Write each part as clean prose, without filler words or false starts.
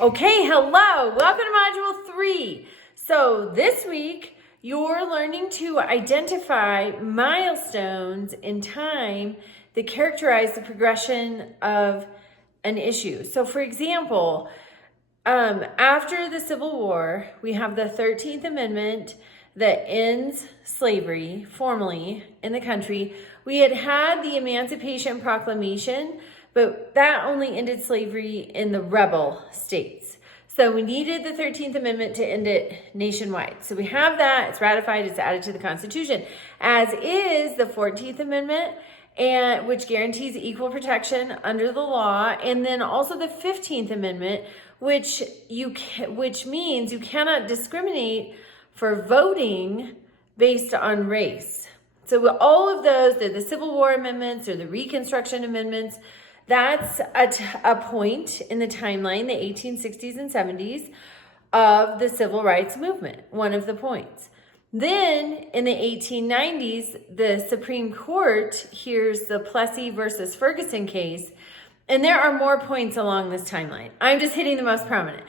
Okay, hello, welcome to Module 3. So this week, you're learning to identify milestones in time that characterize the progression of an issue. So for example, after the Civil War, we have the 13th Amendment that ends slavery formally in the country. We had the Emancipation Proclamation, but that only ended slavery in the rebel states. So we needed the 13th Amendment to end it nationwide. So we have that, it's ratified, it's added to the Constitution, as is the 14th Amendment, and which guarantees equal protection under the law, and then also the 15th Amendment, which means you cannot discriminate for voting based on race. So all of those, the Civil War amendments or the Reconstruction amendments, that's a point in the timeline, the 1860s and 70s of the civil rights movement, one of the points. Then in the 1890s, the Supreme Court hears the Plessy versus Ferguson case, and there are more points along this timeline. I'm just hitting the most prominent.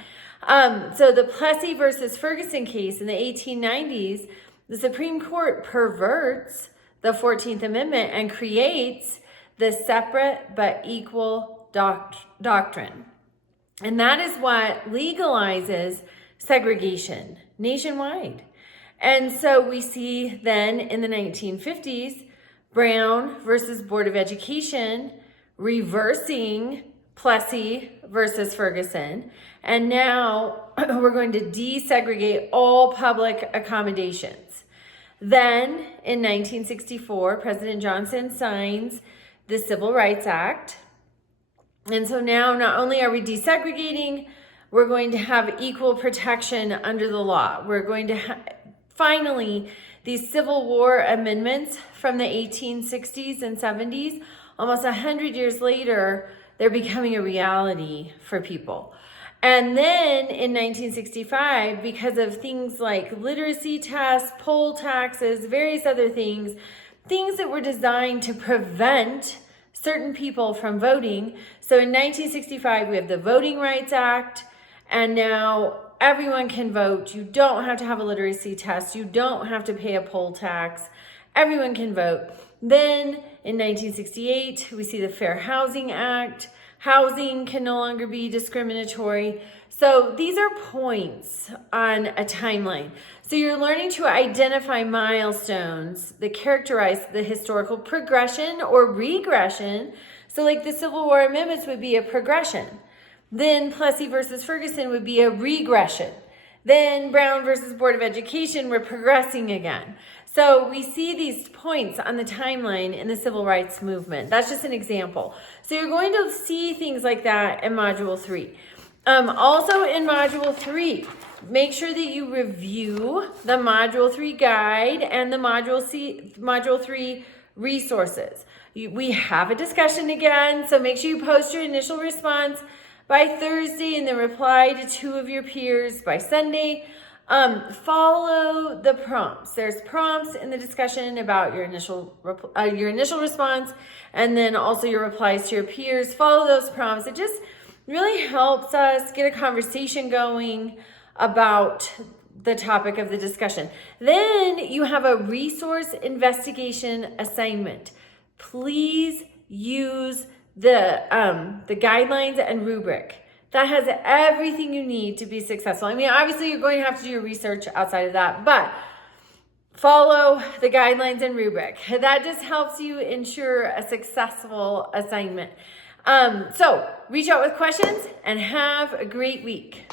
So the Plessy versus Ferguson case in the 1890s, the Supreme Court perverts the 14th Amendment and creates the separate but equal doctrine. And that is what legalizes segregation nationwide. And so we see then in the 1950s, Brown versus Board of Education reversing Plessy versus Ferguson. And now we're going to desegregate all public accommodations. Then in 1964, President Johnson signs the Civil Rights Act. And so now not only are we desegregating, we're going to have equal protection under the law. We're going to finally, these Civil War amendments from the 1860s and 70s, almost 100 years later, they're becoming a reality for people. And then in 1965, because of things like literacy tests, poll taxes, various other things that were designed to prevent certain people from voting. So in 1965, we have the Voting Rights Act, and now everyone can vote. You don't have to have a literacy test. You don't have to pay a poll tax. Everyone can vote. Then in 1968, we see the Fair Housing Act. Housing can no longer be discriminatory. So these are points on a timeline. So you're learning to identify milestones that characterize the historical progression or regression. So like the Civil War amendments would be a progression. Then Plessy versus Ferguson would be a regression. Then Brown versus Board of Education, we're progressing again. So we see these points on the timeline in the civil rights movement. That's just an example. So you're going to see things like that in Module 3. Also in Module 3, make sure that you review the Module 3 guide and the Module 3 resources. We have a discussion again, so make sure you post your initial response by Thursday and then reply to 2 of your peers by Sunday. Follow the prompts. There's prompts in the discussion about your initial response, and then also your replies to your peers. Follow those prompts. It just really helps us get a conversation going about the topic of the discussion. Then you have a resource investigation assignment. Please use the guidelines and rubric. That has everything you need to be successful. I mean, obviously you're going to have to do your research outside of that, but follow the guidelines and rubric. That just helps you ensure a successful assignment. So reach out with questions and have a great week.